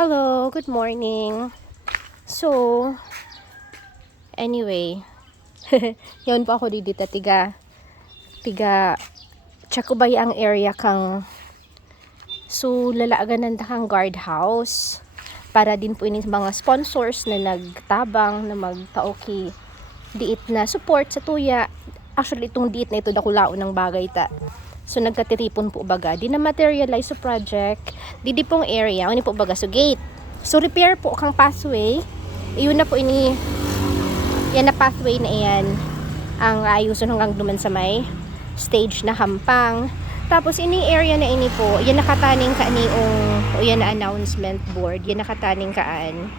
Hello, good morning. So, anyway, yun po ako dito tiga Chacubay ang area kang so lalaagan ng kang guardhouse para din po ini mga sponsors na nagtabang na magtaoki diit na support sa tuya. Actually itong diit na ito dakulao ng bagay ta. So nagkatiripon po baga di na materialize sa project di pong area ani po baga so gate. So repair po kang pathway. Iyon na po ini yan na pathway na iyan ang ayuson hanggang duman sa may stage na hampang. Tapos ini area na ini po, yan nakataning kaaniong o yan na announcement board, yan nakataning kaan.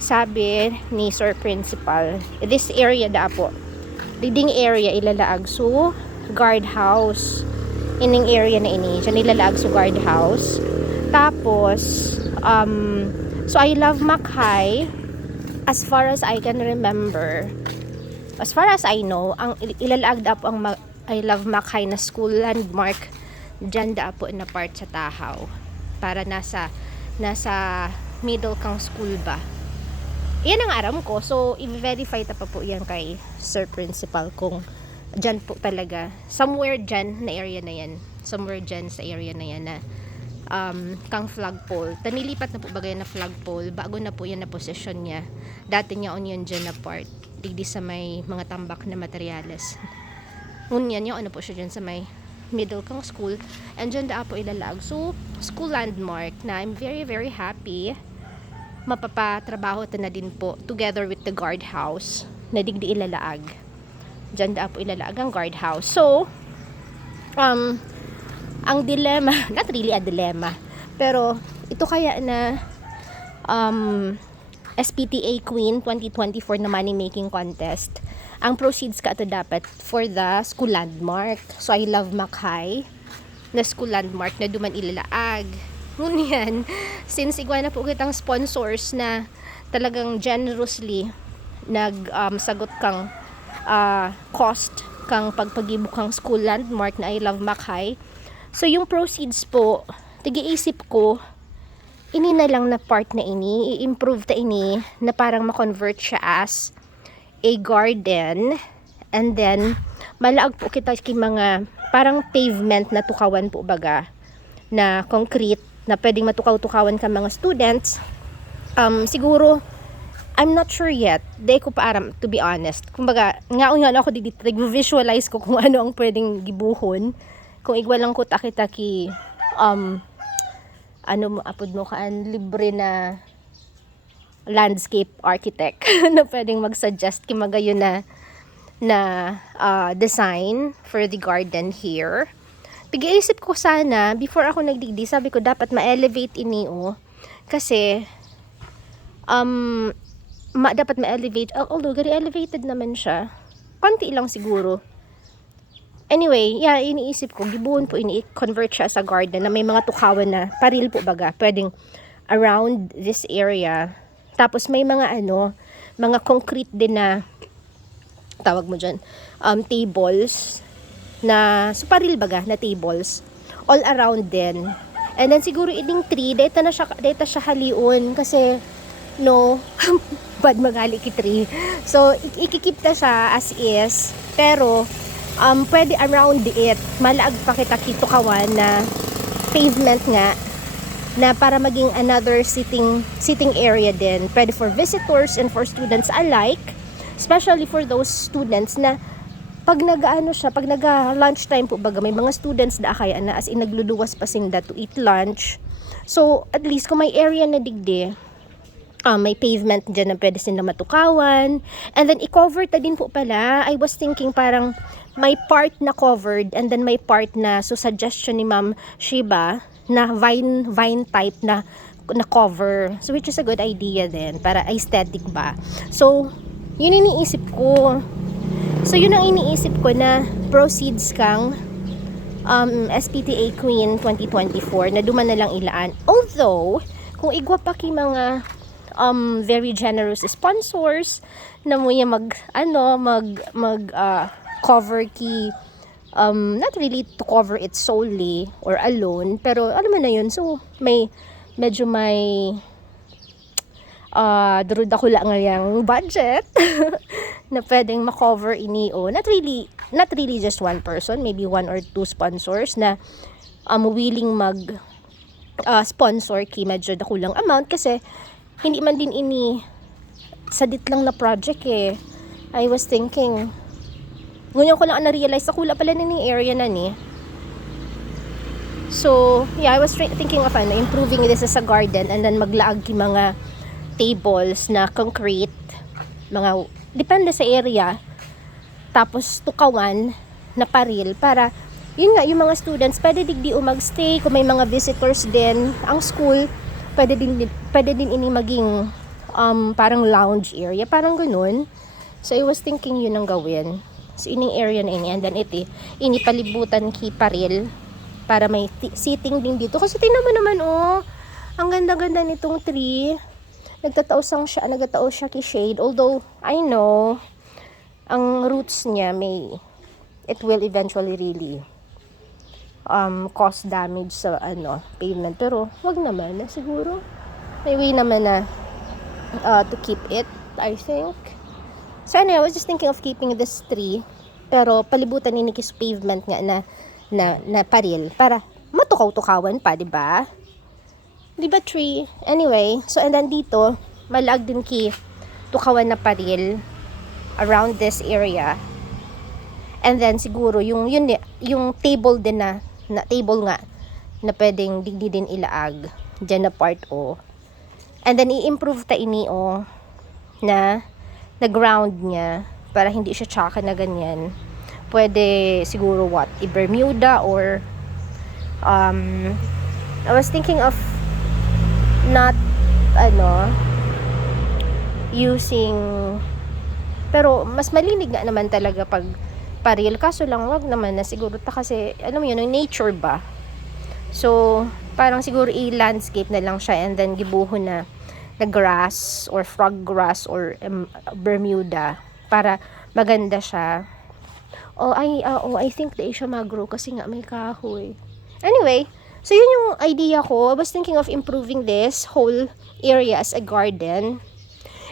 Sabi ni Sir Principal, this area da po, leading area ilalaag so guardhouse. Ining area na ini, siya nilalaag so guardhouse. Tapos, so I love Makhay, as far as I can remember, as far as I know, ang ilalaag da po ang I love Makhay na school landmark dyan da po na part sa Tahaw para nasa middle kang school ba yan ang aram ko. So i-verify ta pa po yan kay Sir Principal kung dyan po talaga somewhere dyan na area na yan, somewhere dyan sa area na yan na kang flagpole tanilipat na po bagay na flagpole bago na po yan na position niya. Dati niya on yun dyan na part digdi sa may mga tambak na materyales. Ngunyan yung ano po siya dyan sa may middle kang school and dyan da po ilalag so school landmark na I'm very very happy mapapatrabaho ta na din po together with the guardhouse na digdi ilalaag dyan da po ilalaag ang guardhouse. So ang dilemma not really a dilemma pero ito kaya na SPTA Queen 2024 na money making contest. Ang proceeds ka ito dapat for the school landmark. So I love Makhay na school landmark na duman ilalaag. Ngunyan, since igwa na po kitang sponsors na talagang generously sagot kang cost kang pagpagibok kang school landmark na I love Makhay. So yung proceeds po, tigiisip ko, ini na lang na part na ini, i-improve ta ini na parang ma-convert siya as a garden and then malaag po kita kay mga parang pavement na tukawan po baga na concrete na pwedeng matukaw-tukawan ka mga students. Siguro I'm not sure yet. Di ko pa aram to be honest. Kumbaga nga ako dito nag-visualize ko kung ano ang pwedeng gibuhon. Kung igwa lang ko taki-taki ano mo apod mo kaan libre na landscape architect na pwedeng mag-suggest kay magayon na design for the garden here. Pag-iisip ko sana before ako nagdigdi, sabi ko dapat ma-elevate ini kasi dapat ma-elevate although very elevated naman siya. Konti lang siguro. Anyway, yeah, iniisip ko gibuon po ini-convert siya sa garden na may mga tukawan na paril po baga pwedeng around this area. Tapos may mga mga concrete din na tawag mo dyan, tables na suparil baga na tables all around din. And then siguro ining tree data siya haliun kasi no bad magali ki tree. So ikikip ta siya as is pero pwede around it malaag pa kita kitukawan na pavement nga na para maging another sitting area din. Pwede for visitors and for students alike. Especially for those students na pag pag lunch time po baga may mga students da kaya na as in nagluluwas pa sinda to eat lunch. So at least kung may area na digdi, may pavement dyan na pwede sila matukawan. And then i-cover ta din po pala. I was thinking parang may part na covered and then may part na so suggestion ni Ma'am Shiba na vine type na cover. So which is a good idea din para aesthetic ba. So yun iniisip ko. So yun ang iniisip ko na proceeds kang SPTA Queen 2024 na duman na lang ilaan. Although kung igwa pa ki mga very generous sponsors na mo yung cover ki not really to cover it solely or alone pero alam mo na yun so medyo may durud ako lang yung budget na pwedeng makover inio. Not really just one person, maybe one or two sponsors na willing mag sponsor kay medyo dakulang amount kasi hindi man din ini sadit lang na project eh. I was thinking, ngunyan ko lang na-realize na kula pala na ni area na ni. So, yeah, I was thinking of improving this as a garden and then maglaag ki mga tables na concrete, mga, depende sa area. Tapos, tukawan na paril para, yun nga, yung mga students, pwede digdi magstay, kung may mga visitors din, ang school, pwede din ini maging parang lounge area, parang ganun. So, I was thinking yun ang gawin. So, ining area na ini, and then ini palibutan ki paril, para may seating din dito. Kasi tingnan mo naman, ang ganda-ganda nitong tree. Nagtataos siya ki shade. Although, I know, ang roots niya it will eventually really cause damage sa pavement. Pero, wag naman na siguro. May way naman na to keep it, I think. So anyway, I was just thinking of keeping this tree, pero palibutan ni kis pavement nga na paril para matukaw-tukawan pa, di ba? Di ba tree? Anyway, so and then dito, malag din ki tukawan na paril around this area. And then siguro yung table din na table nga na pwedeng digdi din ilaag diyan na part and then i-improve ta ini na ground niya para hindi siya tsaka na ganyan. Pwede siguro i-Bermuda or I was thinking of not using, pero mas malinig nga naman talaga pag paril, kaso lang wag naman na siguro kasi alam mo yun, nature ba, so parang siguro i-landscape na lang siya and then gibuho na grass or frog grass or Bermuda para maganda siya. I think na siya mag-grow kasi nga may kahoy. Anyway, so yun yung idea ko. I was thinking of improving this whole area as a garden.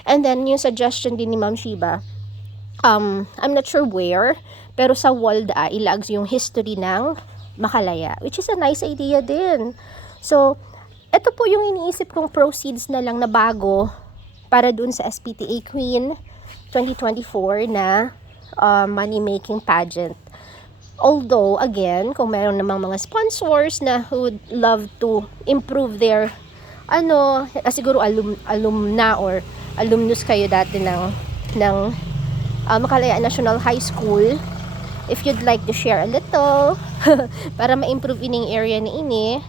And then yung suggestion din ni Ma'am Shiba, I'm not sure where, pero sa wall ilags yung history ng Makalaya, which is a nice idea din. So, ito po yung iniisip kong proceeds na lang na bago para dun sa SPTA Queen 2024 na money-making pageant. Although, again, kung meron namang mga sponsors na who would love to improve their siguro alumna or alumnus kayo dati ng Makalaya National High School, if you'd like to share a little para ma-improve ining area ni ini,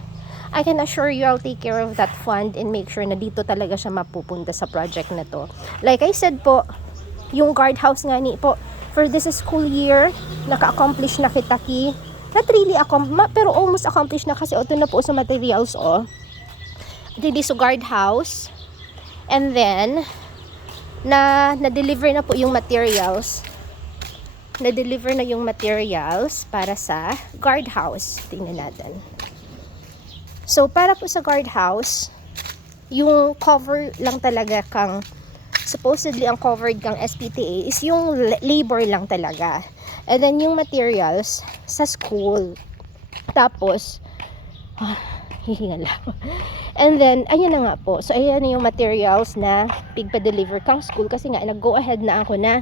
I can assure you I'll take care of that fund and make sure na dito talaga siya mapupunta sa project na to. Like I said po, yung guardhouse nga ni po, for this school year, naka-accomplish na kita ki, not really pero almost accomplished na kasi ito na po sa materials Dili sa guardhouse, and then na-deliver na po yung materials. Na-deliver na yung materials para sa guardhouse. Tingnan natin. So, para po sa guardhouse, yung cover lang talaga supposedly ang covered kang SPTA is yung labor lang talaga. And then yung materials sa school. Tapos, hihinga lang. And then, ayan na nga po. So, ayan na yung materials na pigpa-deliver kang school kasi nga, nag-go ahead na ako na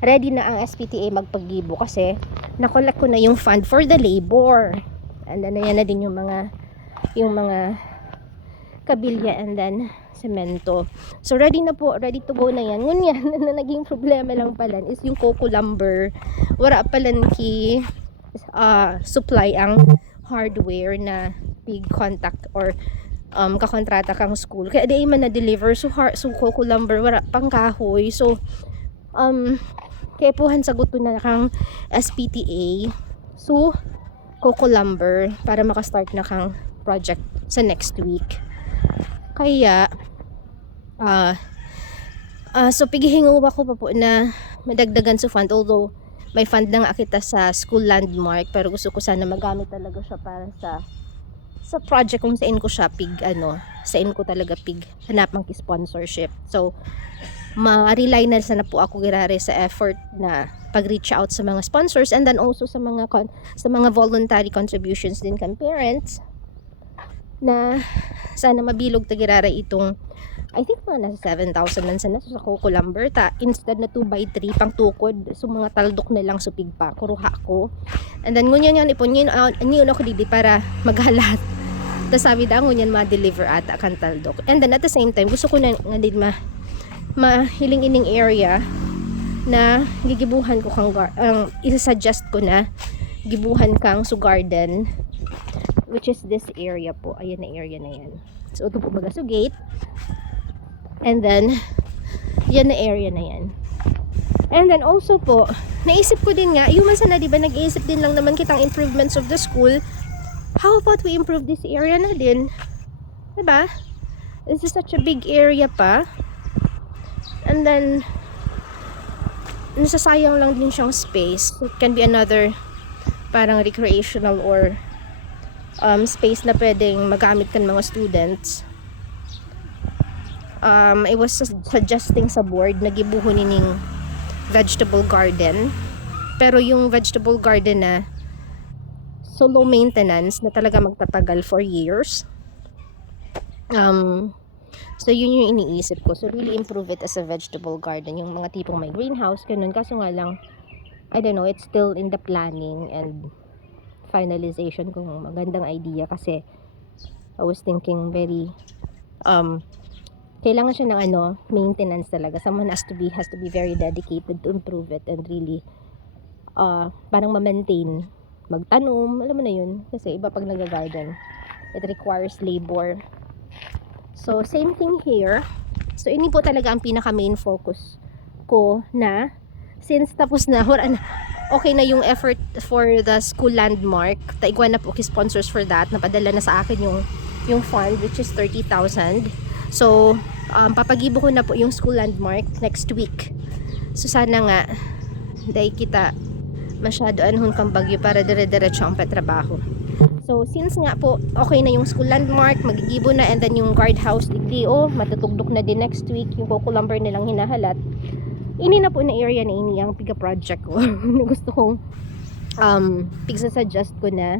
ready na ang SPTA magpaggibo kasi nakolek ko na yung fund for the labor. And then, ayan na din yung mga kabilya and then semento. So, ready to go na yan. Ngunyan, na naging problema lang pala is yung coco lumber. Wala pala ki supply ang hardware na big contact or kakontrata kang school. Kaya di man na-deliver. So coco lumber, wala pang kahoy. So, kaya puhan sagot na kang SPTA. So, coco lumber para makastart na kang project sa next week. Kaya, so pigihingo ako pa po na madagdagan sa fund. Although, may fund na nga kita sa school landmark. Pero gusto ko sana magamit talaga siya para sa sa project kung saan ko siya saan ko talaga hanapang sponsorship. So ma-rely na sana po ako girare sa effort na pag-reach out sa mga sponsors, and then also sa mga voluntary contributions din kan parents, na sana mabilog ta girare itong, I think mga nasa 7,000 man sana sa Coco Lumber ta, instead na 2x3 pang tukod, so mga taldok na lang supig pa kuruha ko, and then ngunyan yan ipon yun ako didi para maghalat. Tapos sabi da ngunyan ma-deliver ata kan taldok, and then at the same time gusto ko na nga din mahiling ining area na gigibuhan ko kang isa-suggest ko na gibuhan kang su garden, which is this area po. Ayan na area na yan. So ito po baga su gate, and then yan na area na yan. And then also po, naisip ko din nga, yung masana diba nag-iisip din lang naman kitang improvements of the school, how about we improve this area na din, diba? This is such a big area pa, and then nasasayang lang din siyang space. It can be another parang recreational or space na pwedeng magamit kan mga students. I was suggesting sa board na gibuhon nining vegetable garden, pero yung vegetable garden na so low maintenance na talaga magtatagal for years. So yun yung iniisip ko, so really improve it as a vegetable garden, yung mga tipong may greenhouse ganun. Kaso nga lang, I don't know, it's still in the planning and finalization kung magandang idea, kasi I was thinking very kailangan siya ng maintenance talaga. Someone has to be very dedicated to improve it and really parang ma-maintain, magtanom, alam mo na yun, kasi iba pag nag-garden, it requires labor. So same thing here. So ini po talaga ang pinaka main focus ko, na since tapos na okay na yung effort for the school landmark, taigwan na po sponsors for that, napadala na sa akin yung fund, which is 30,000. So papagibo ko na po yung school landmark next week. So sana nga dahil kita masyado anhon kang bagyo para dire-diretso ang patrabaho. So since nga po okay na yung school landmark, magigibo na, and then yung guardhouse digdio matutugdok na din next week, yung Coco Lumber nilang hinahalat, ini na po na area na ini ang piga project ko. Gusto kong suggest ko na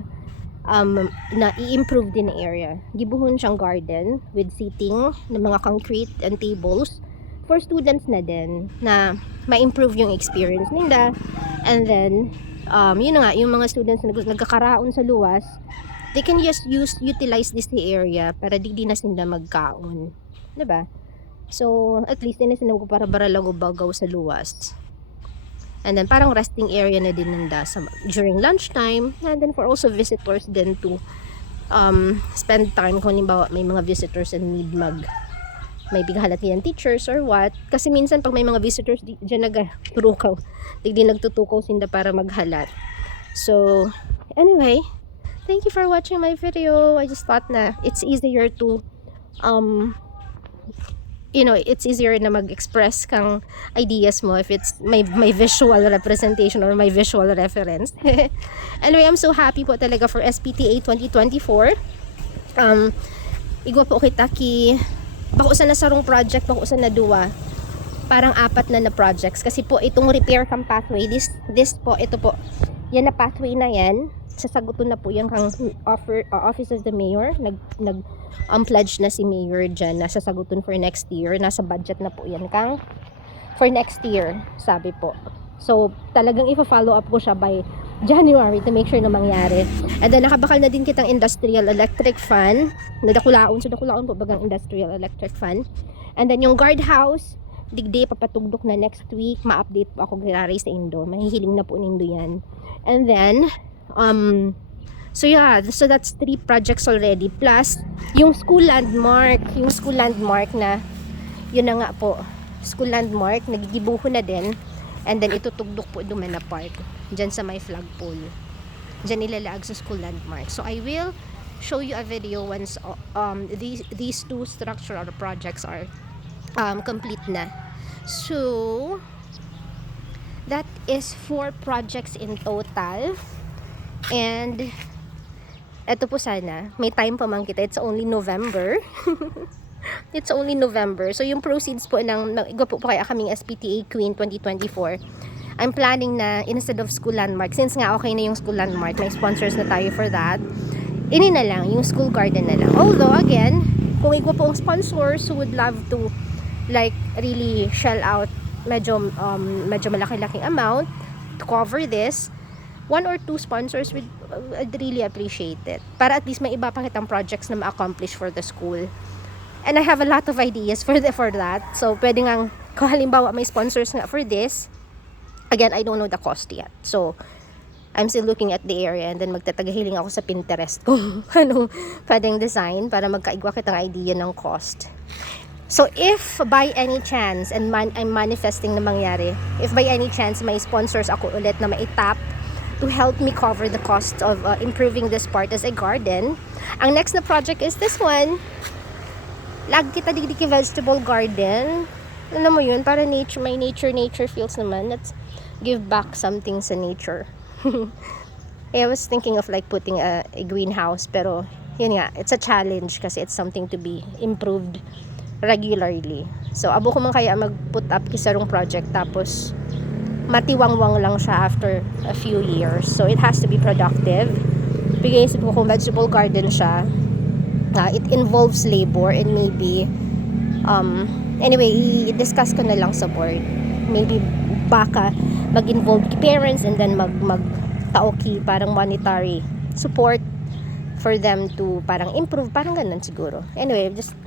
i-improve din na area. Gibuhon siyang garden with seating ng mga concrete and tables for students na din, na ma-improve yung experience nila. And then yun na nga, yung mga students na nagkakaraon sa luwas, they can just utilize this area para di na sila magkaon, diba? So at least din na sila para baralago bagaw sa luwas. And then parang resting area na din nanda during lunchtime, and then for also visitors din to spend time kung halimbawa may mga visitors and need may bighalat niyan teachers or what, kasi minsan pag may mga visitors diyan nagtutukaw, digdi nagtutukaw sinda para maghalat. So anyway, thank you for watching my video. I just thought na it's easier to it's easier na mag-express kang ideas mo if it's may visual representation or may visual reference. Anyway, I'm so happy po talaga for SPTA 2024. Igwa po kita bakusan na sarong project, bakusan na duwa, parang 4 na projects, kasi po itong repair kang pathway, this po, ito po, yan na pathway na yan, sasagutin na po yung kang office of the mayor, pledge na si mayor dyan, na sasagutin for next year, nasa budget na po yan kang for next year, sabi po. So talagang ipa-follow up ko siya by January to make sure na mangyari. And then nakabakal na din kitang industrial electric fan, nadakulaon po bagang industrial electric fan. And then yung guardhouse, digdi papatugdok na next week, ma-update po ako girari sa Indo, mahihiling na po nindo yan. And then so yeah, so that's 3 projects already, plus yung school landmark na yun na nga po, school landmark nagigibuho na din. And then itutugdok po Dumena Park, dyan sa may flagpole, dyan ilalaag sa school landmark. So I will show you a video once these 2 structural projects are complete na. So that is 4 projects in total, and eto po sana, may time pa man kita. It's only November. It's only November. So, yung proceeds po igwa po kaya kaming SPTA Queen 2024. I'm planning na instead of school landmark, since nga okay na yung school landmark, may sponsors na tayo for that, ini na lang, yung school garden na lang. Although, again, kung igwa po ang sponsors who would love to, like, really shell out medyo malaki-laking amount to cover this, 1 or 2 sponsors I'd really appreciate it. Para at least may iba pa kitang projects na ma-accomplish for the school. And I have a lot of ideas for that. So, pwede nga, kung halimbawa may sponsors nga for this, again, I don't know the cost yet. So, I'm still looking at the area and then magtatagahiling ako sa Pinterest kung anong pwedeng design para magkaigwa kitang idea ng cost. So, if by any chance, and I'm manifesting na mangyari, if by any chance may sponsors ako ulit na maitap to help me cover the cost of improving this part as a garden, ang next na project is this one. Lag kita digdiki vegetable garden. Alam mo yun, para may nature feels naman. Let's give back something sa nature. I was thinking of like putting a greenhouse, pero yun nga, it's a challenge kasi it's something to be improved regularly. So, abo ko man kaya mag-put up kisarong project tapos matiwangwang lang siya after a few years. So, it has to be productive. Bigay isip ko kung vegetable garden siya, it involves labor and maybe anyway, i-discuss ko na lang sa board. Maybe baka mag-involve ki parents and then mag-taoki parang monetary support for them to parang improve, parang ganun siguro. Anyway, just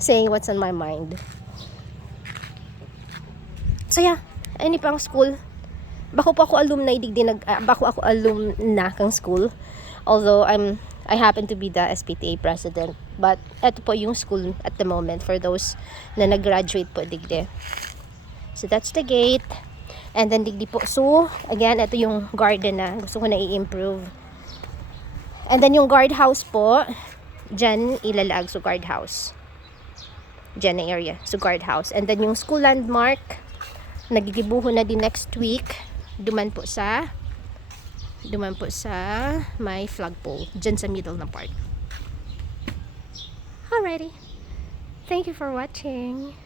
saying what's on my mind. So yeah, any pang school. Bako pa ako alumni bako ako alumna kang school. Although I happen to be the SPTA president, but eto po yung school at the moment for those na nag-graduate po digdi. So that's the gate. And then digdi po. So again, eto yung garden na gusto ko na i-improve. And then yung guardhouse po, dyan ilalaag so guardhouse. Dyan na area, so guardhouse. And then yung school landmark, nagigibuho na din next week. Duman po sa may flagpole dyan sa middle na part. Alrighty. Thank you for watching.